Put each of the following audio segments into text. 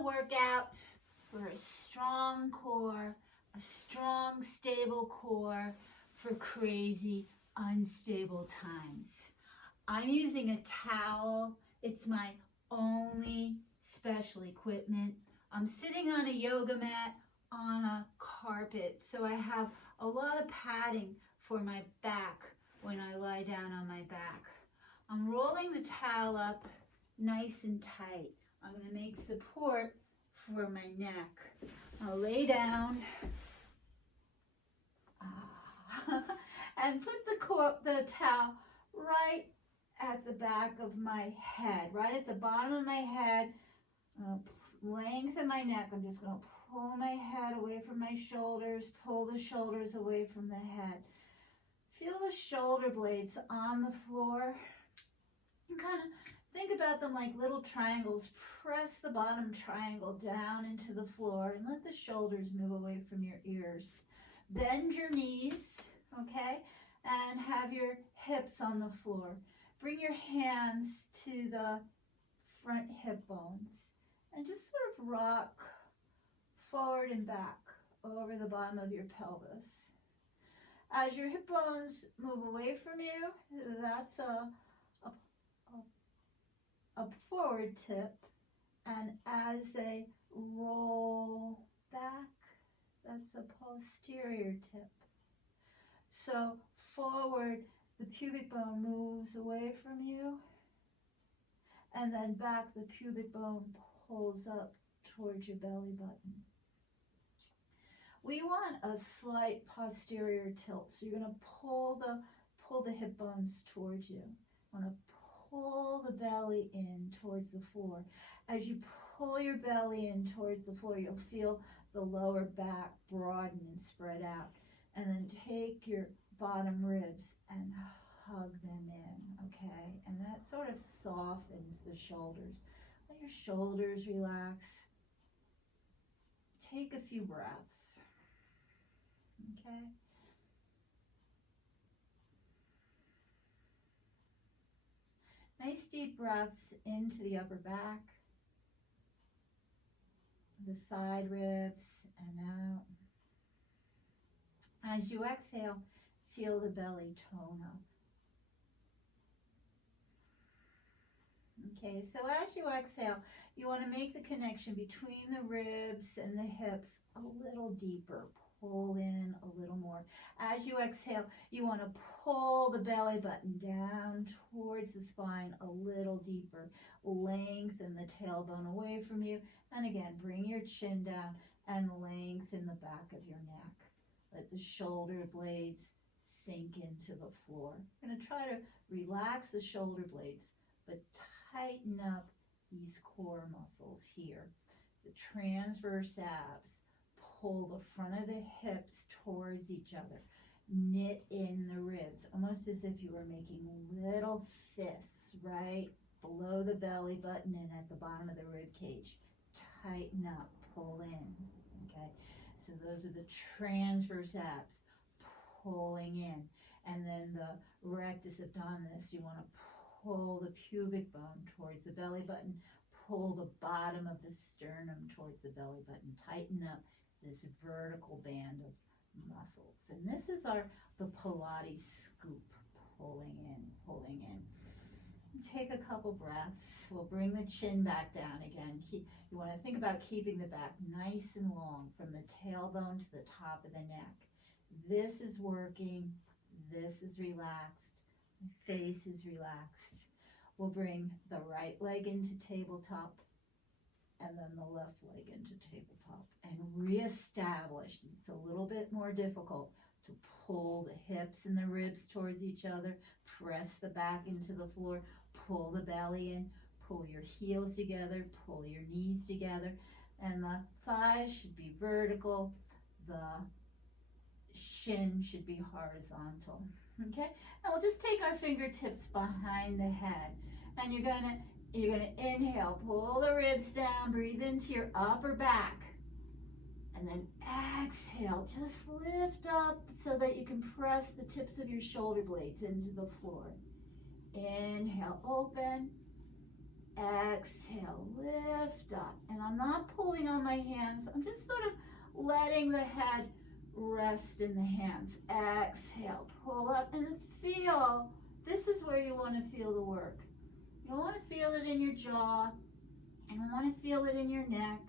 a workout for a strong core, a strong, stable core for crazy, unstable times. I'm using a towel. It's my only special equipment. I'm sitting on a yoga mat on a carpet, so I have a lot of padding for my back when I lie down on my back. I'm rolling the towel up nice and tight. I'm going to make support for my neck. I'll lay down and put the towel right at the back of my head, right at the bottom of my head. Lengthen my neck. I'm just going to pull my head away from my shoulders, pull the shoulders away from the head. Feel the shoulder blades on the floor. And kind of think about them like little triangles. Press the bottom triangle down into the floor and let the shoulders move away from your ears. Bend your knees, okay, and have your hips on the floor. Bring your hands to the front hip bones and just sort of rock forward and back over the bottom of your pelvis. As your hip bones move away from you, that's a forward tip, and as they roll back, that's a posterior tip. So forward, the pubic bone moves away from you, and then back, the pubic bone pulls up towards your belly button. We want a slight posterior tilt, so you're going to pull the hip bones towards you. You want to pull the belly in towards the floor. As you pull your belly in towards the floor, you'll feel the lower back broaden and spread out. And then take your bottom ribs and hug them in, okay? And that sort of softens the shoulders. Let your shoulders relax. Take a few breaths, okay? Nice deep breaths into the upper back, the side ribs, and out. As you exhale, feel the belly tone up. Okay, so as you exhale, you want to make the connection between the ribs and the hips a little deeper. Pull in a little more. As you exhale, you want to pull the belly button down towards the spine a little deeper. Lengthen the tailbone away from you. And again, bring your chin down and lengthen the back of your neck. Let the shoulder blades sink into the floor. We're going to try to relax the shoulder blades, but tighten up these core muscles here. The transverse abs. Pull the front of the hips towards each other. Knit in the ribs, almost as if you were making little fists right below the belly button and at the bottom of the rib cage. Tighten up, pull in, okay? So those are the transverse abs, pulling in. And then the rectus abdominis, you want to pull the pubic bone towards the belly button, pull the bottom of the sternum towards the belly button, tighten up this vertical band of muscles. And this is the Pilates scoop, pulling in, pulling in. Take a couple breaths. We'll bring the chin back down again. You want to think about keeping the back nice and long from the tailbone to the top of the neck. This is working. This is relaxed. The face is relaxed. We'll bring the right leg into tabletop and then the left leg into tabletop and reestablish. It's a little bit more difficult to pull the hips and the ribs towards each other, press the back into the floor, pull the belly in, pull your heels together, pull your knees together, and the thighs should be vertical, the shin should be horizontal, okay? Now we'll just take our fingertips behind the head, and you're gonna inhale, pull the ribs down, breathe into your upper back, and then exhale, just lift up so that you can press the tips of your shoulder blades into the floor. Inhale, open, Exhale, lift up. And I'm not pulling on my hands. I'm just sort of letting the head rest in the hands. Exhale, pull up and feel. This is where you want to feel the work. You don't want to feel it in your jaw. You don't want to feel it in your neck.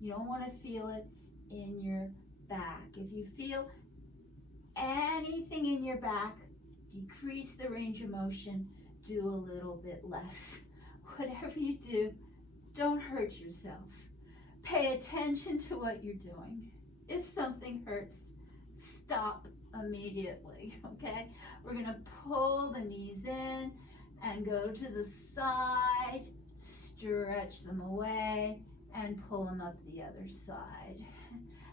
You don't want to feel it in your back. If you feel anything in your back, decrease the range of motion, do a little bit less. Whatever you do, don't hurt yourself. Pay attention to what you're doing. If something hurts, stop immediately, okay? We're gonna pull the knees in and go to the side, stretch them away, and pull them up the other side.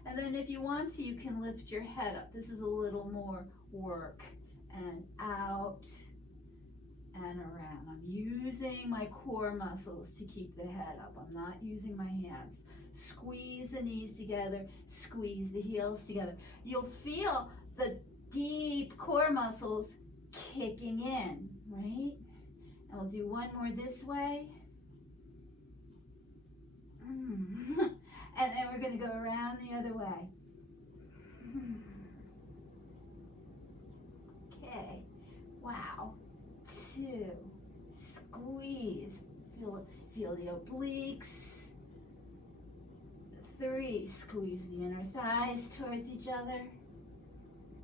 And then if you want to, you can lift your head up. This is a little more work. And out and around. I'm using my core muscles to keep the head up. I'm not using my hands. Squeeze the knees together, squeeze the heels together. You'll feel the deep core muscles kicking in, right? And we'll do one more this way. And then we're going to go around the other way. Okay. Wow. 2. Squeeze. Feel the obliques. 3. Squeeze the inner thighs towards each other.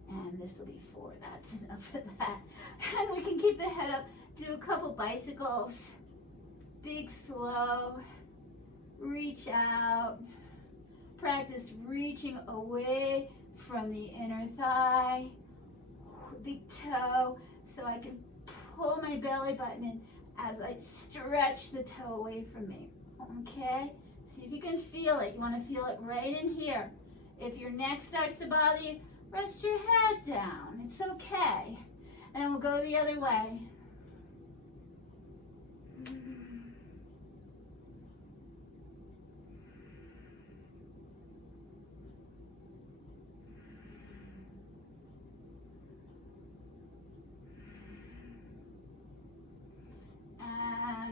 And this will be 4. That's enough of that. And we can keep the head up. Do a couple bicycles. Big, slow. Reach out. Practice reaching away from the inner thigh. Big toe, so I can pull my belly button in as I stretch the toe away from me. Okay? See if you can feel it. You want to feel it right in here. If your neck starts to bother you, rest your head down. It's okay. And then we'll go the other way.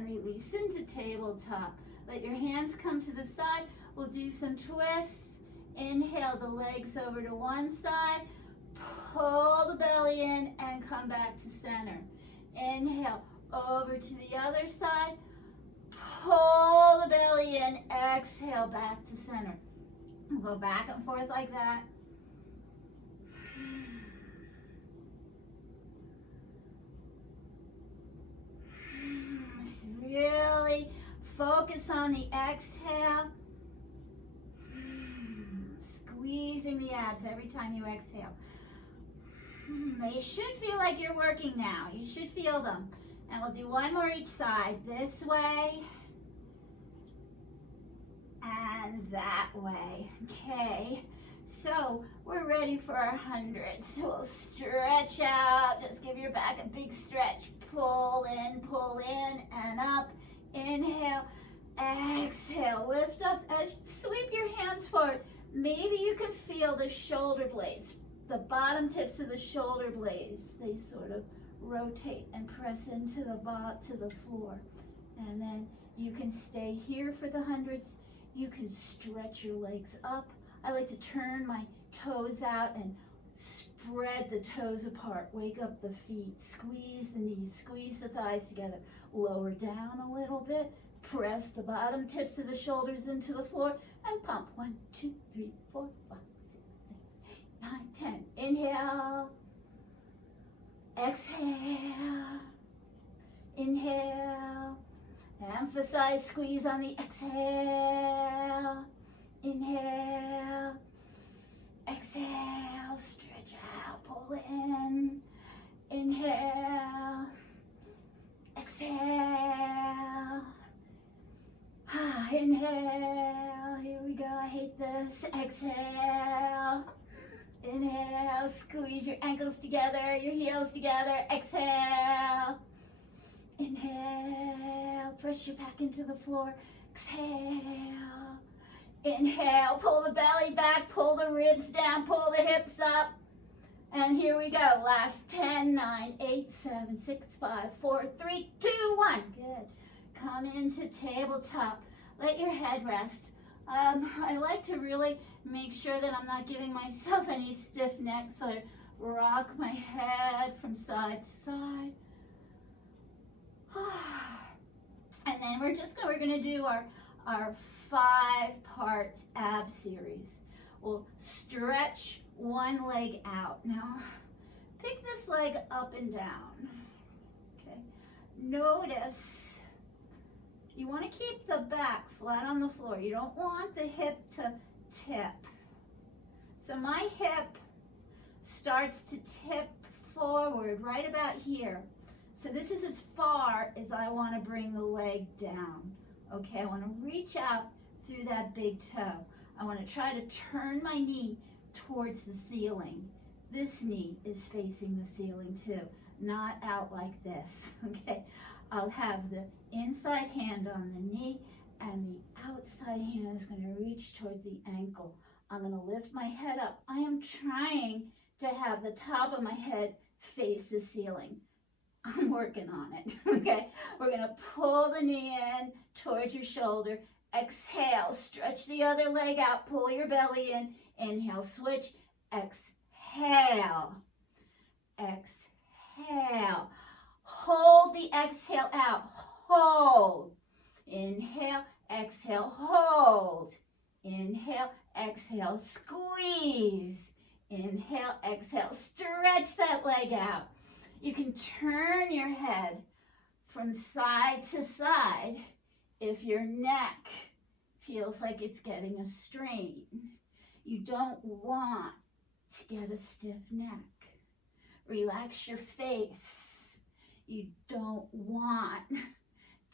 Release into tabletop. Let your hands come to the side. We'll do some twists. Inhale the legs over to one side. Pull the belly in and come back to center. Inhale over to the other side. Pull the belly in. Exhale back to center. We'll go back and forth like that. Really focus on the exhale. Squeezing the abs every time you exhale. They should feel like you're working now. You should feel them. And we'll do one more each side. This way. And that way. Okay. So we're ready for our 100. So we'll stretch out. Just give your back a big stretch. Pull in, and up. Inhale, exhale. Lift up, sweep your hands forward. Maybe you can feel the shoulder blades, the bottom tips of the shoulder blades. They sort of rotate and press into the floor. And then you can stay here for the 100s. You can stretch your legs up. I like to turn my toes out and spread the toes apart. Wake up the feet. Squeeze the knees. Squeeze the thighs together. Lower down a little bit. Press the bottom tips of the shoulders into the floor and pump. 1, 2, 3, 4, 5, 6, 7, 8, 9, 10. Inhale. Exhale. Inhale. Emphasize squeeze on the exhale. Inhale. Exhale. Stretch out. Pull in. Inhale. Exhale. Inhale. Here we go. I hate this. Exhale. Inhale. Squeeze your ankles together, your heels together. Exhale. Inhale. Press your back into the floor. Exhale. Inhale. Pull the belly back. Pull the ribs down. Pull the hips up. And here we go. Last 10, 9, 8, 7, 6, 5, 4, 3, 2, 1. Good. Come into tabletop. Let your head rest. I like to really make sure that I'm not giving myself any stiff neck, so I rock my head from side to side. And then we're gonna do our 5-part ab series. We'll stretch one leg out. Now, pick this leg up and down. Okay. Notice you want to keep the back flat on the floor. You don't want the hip to tip. So my hip starts to tip forward right about here. So this is as far as I want to bring the leg down. Okay, I want to reach out through that big toe. I want to try to turn my knee towards the ceiling. This knee is facing the ceiling too, not out like this. Okay, I'll have the inside hand on the knee and the outside hand is going to reach towards the ankle. I'm going to lift my head up. I am trying to have the top of my head face the ceiling. I'm working on it, okay? We're going to pull the knee in towards your shoulder. Exhale, stretch the other leg out, pull your belly in. Inhale, switch. Exhale. Exhale. Hold the exhale out. Hold. Inhale, exhale, hold. Inhale, exhale, squeeze. Inhale, exhale, stretch that leg out. You can turn your head from side to side if your neck feels like it's getting a strain. You don't want to get a stiff neck. Relax your face. You don't want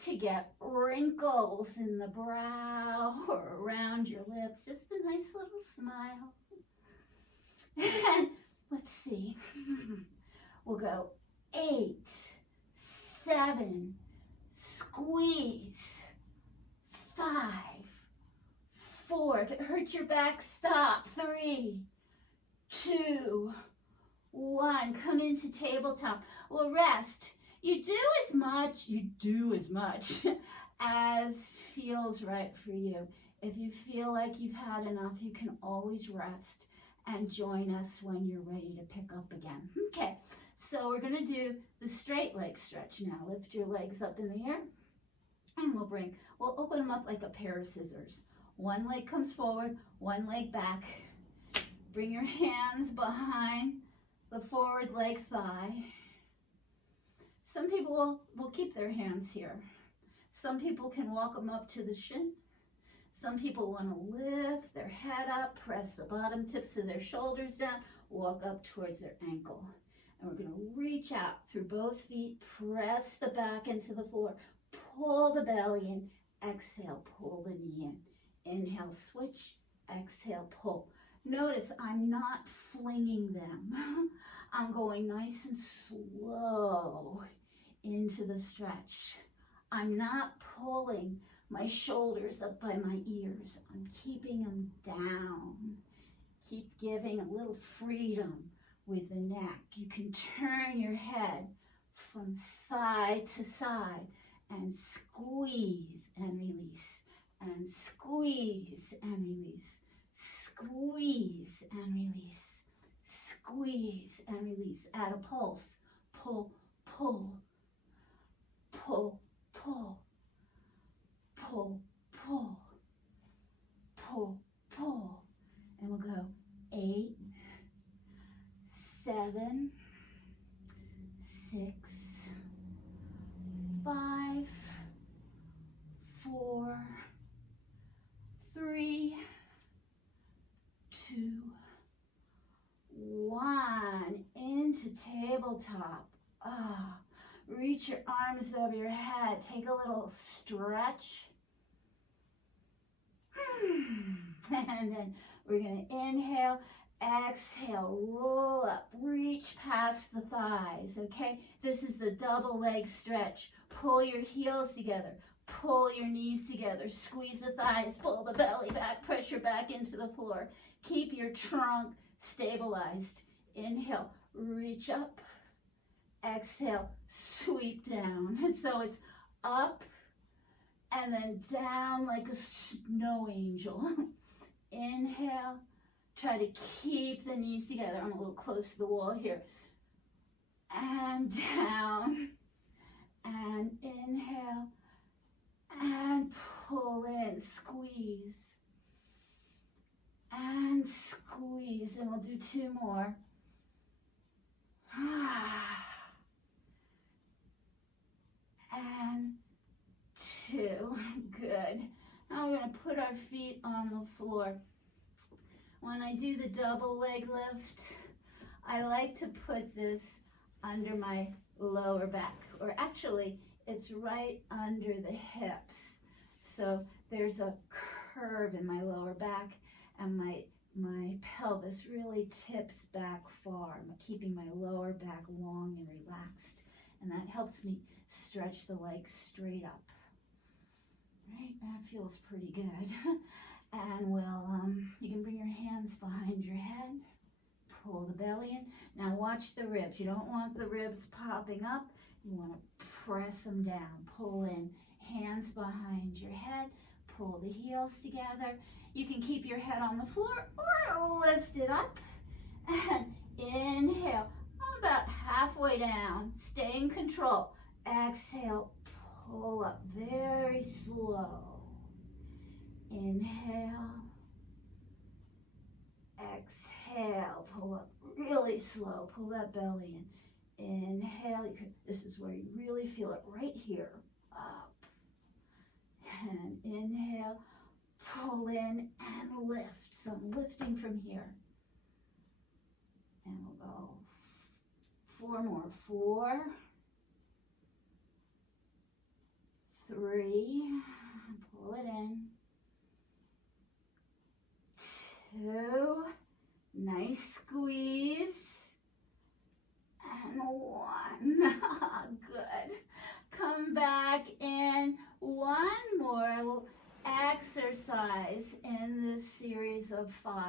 to get wrinkles in the brow or around your lips. Just a nice little smile. And let's see. We'll go 8, 7, squeeze, 5, 4. If it hurts your back, stop. 3, 2, 1. Come into tabletop. We'll rest. You do as much as feels right for you. If you feel like you've had enough, you can always rest and join us when you're ready to pick up again. Okay, so we're going to do the straight leg stretch now. Lift your legs up in the air, and we'll open them up like a pair of scissors. One leg comes forward, one leg back. Bring your hands behind the forward leg thigh. Some people will keep their hands here. Some people can walk them up to the shin. Some people want to lift their head up, press the bottom tips of their shoulders down, walk up towards their ankle. And we're going to reach out through both feet, press the back into the floor, pull the belly in, exhale, pull the knee in. Inhale, switch, exhale, pull. Notice I'm not flinging them. I'm going nice and slow into the stretch. I'm not pulling my shoulders up by my ears. I'm keeping them down. Keep giving a little freedom with the neck. You can turn your head from side to side and squeeze and release, and squeeze and release, squeeze and release, squeeze and release. Add a pulse. Pull, pull, pull, pull. Pull, pull, pull, pull. And we'll go 8, 7, 6, 5, 4, 3, 2, 1. Into tabletop. Reach your arms over your head. Take a little stretch. And then we're going to inhale, exhale, roll up, reach past the thighs, okay? This is the double leg stretch. Pull your heels together, pull your knees together, squeeze the thighs, pull the belly back, pressure back into the floor. Keep your trunk stabilized. Inhale, reach up, exhale, sweep down. So it's up, and then down like a snow angel. Inhale, try to keep the knees together. I'm a little close to the wall here. And down, and inhale, and pull in, squeeze, and squeeze, and we'll do 2 more. And 2, good. Now we're going to put our feet on the floor. When I do the double leg lift, I like to put this under my lower back, or actually it's right under the hips. So there's a curve in my lower back, and my pelvis really tips back far. I'm keeping my lower back long and relaxed, and that helps me stretch the legs straight up. Right, that feels pretty good. And you can bring your hands behind your head, pull the belly in. Now watch the ribs. You don't want the ribs popping up. You want to press them down, pull in, hands behind your head, pull the heels together. You can keep your head on the floor or lift it up. And inhale, about halfway down, stay in control. Exhale, pull up very slow. Inhale, exhale, pull up really slow, pull that belly in. Inhale, this is where you really feel it, right here, up. And inhale, pull in and lift, some lifting from here. And we'll go 4 more, 4, 3, pull it in, 2, nice squeeze, and 1, good. Come back in, 1 more exercise in this series of 5.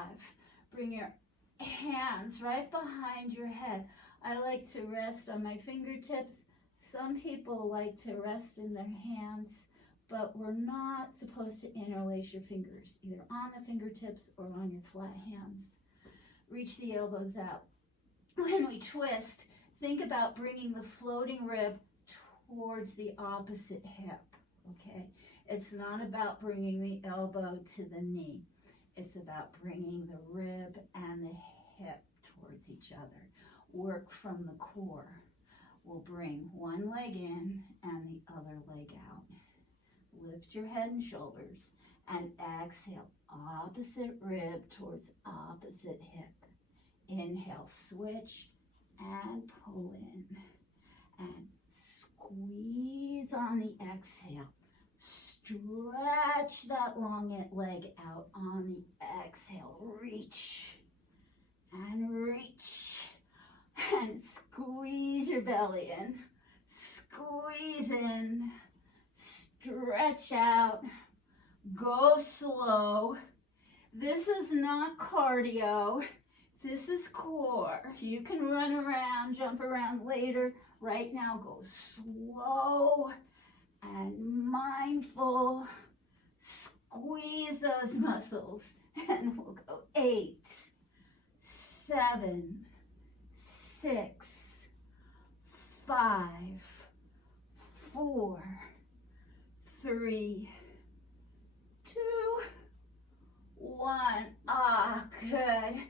Bring your hands right behind your head. I like to rest on my fingertips. Some people like to rest in their hands, but we're not supposed to interlace your fingers, either on the fingertips or on your flat hands. Reach the elbows out. When we twist, think about bringing the floating rib towards the opposite hip, okay? It's not about bringing the elbow to the knee. It's about bringing the rib and the hip towards each other. Work from the core. We'll bring one leg in and the other leg out. Lift your head and shoulders and exhale. Opposite rib towards opposite hip. Inhale, switch and pull in. And squeeze on the exhale. Stretch that long leg out on the exhale. Reach and reach. And squeeze your belly in. Squeeze in. Stretch out. Go slow. This is not cardio. This is core. You can run around, jump around later. Right now, go slow and mindful. Squeeze those muscles. And we'll go 8, 7, 6, 5, 4, 3, 2, 1. Ah, good.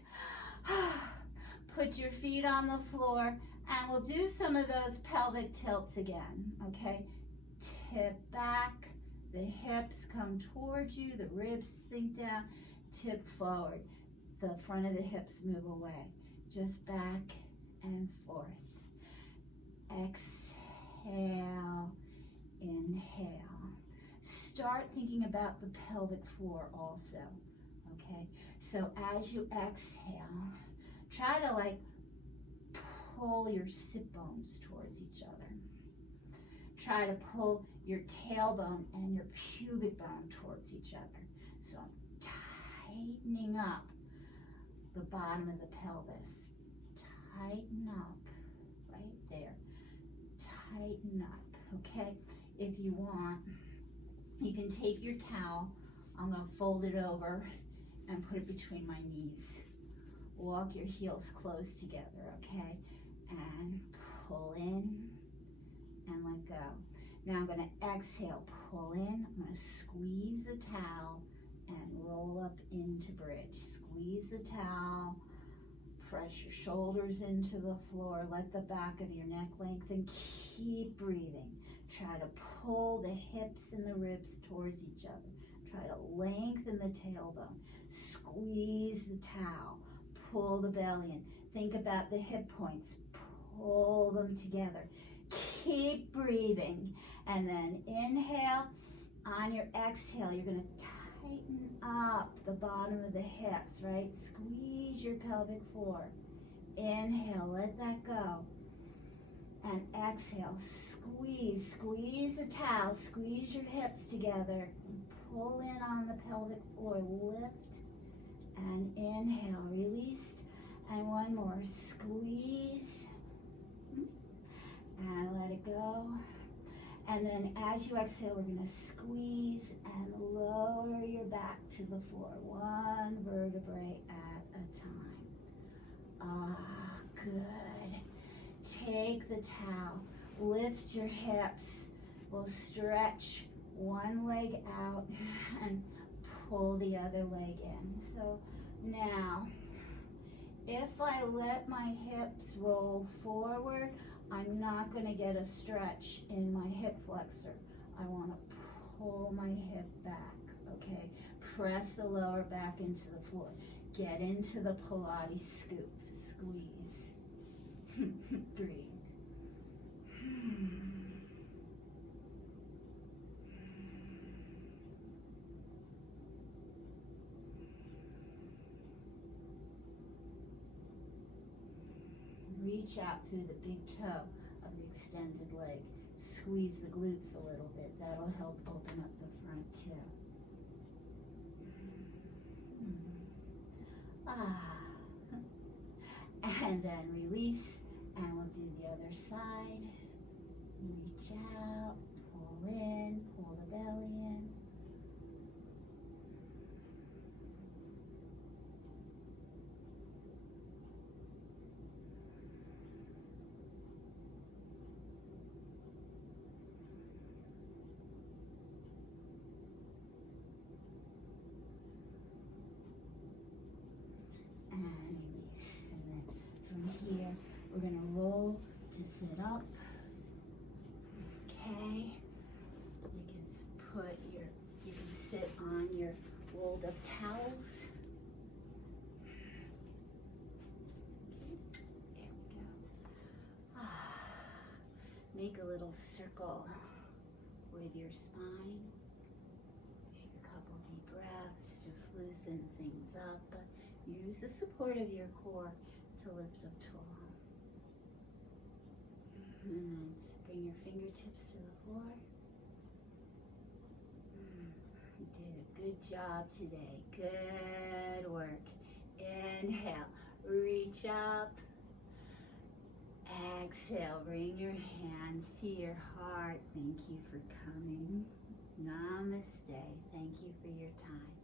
Put your feet on the floor and we'll do some of those pelvic tilts again, okay? Tip back, the hips come towards you, the ribs sink down, tip forward. The front of the hips move away. Just back and forth. Exhale, inhale. Start thinking about the pelvic floor also, okay? So as you exhale, try to pull your sit bones towards each other. Try to pull your tailbone and your pubic bone towards each other. So I'm tightening up the bottom of the pelvis. Tighten up right there. Tighten up, okay? If you want, You can take your towel, I'm going to fold it over and put it between my knees. Walk your heels close together, okay? And pull in and let go. Now I'm going to exhale, pull in, I'm going to squeeze the towel and roll up into bridge. Squeeze the towel, press your shoulders into the floor, let the back of your neck lengthen, keep breathing. Try to pull the hips and the ribs towards each other. Try to lengthen the tailbone. Squeeze the towel, pull the belly in. Think about the hip points, pull them together. Keep breathing, and then inhale. On your exhale, you're going to tighten up the bottom of the hips, right? Squeeze your pelvic floor. Inhale, let that go. And exhale, squeeze the towel, squeeze your hips together. And pull in on the pelvic floor, lift. And inhale, release. And one more, squeeze. And let it go. And then as you exhale, we're going to squeeze and lower your back to the floor, one vertebrae at a time. Ah, good. Take the towel, lift your hips. We'll stretch one leg out and pull the other leg in. So now, if I let my hips roll forward, I'm not going to get a stretch in my hip flexor. I want to pull my hip back, okay? Press the lower back into the floor. Get into the Pilates scoop. Squeeze. Breathe. Reach out through the big toe of the extended leg. Squeeze the glutes a little bit. That'll help open up the front too. And then release, and we'll do the other side. Reach out, pull in, pull the belly in. And release. And then from here, we're going to roll to sit up. Okay. You can sit on your rolled up towels. There we go. Make a little circle with your spine. Take a couple deep breaths, just loosen things up. Use the support of your core to lift up tall. And then bring your fingertips to the floor. You did a good job today. Good work. Inhale, reach up. Exhale, bring your hands to your heart. Thank you for coming. Namaste. Thank you for your time.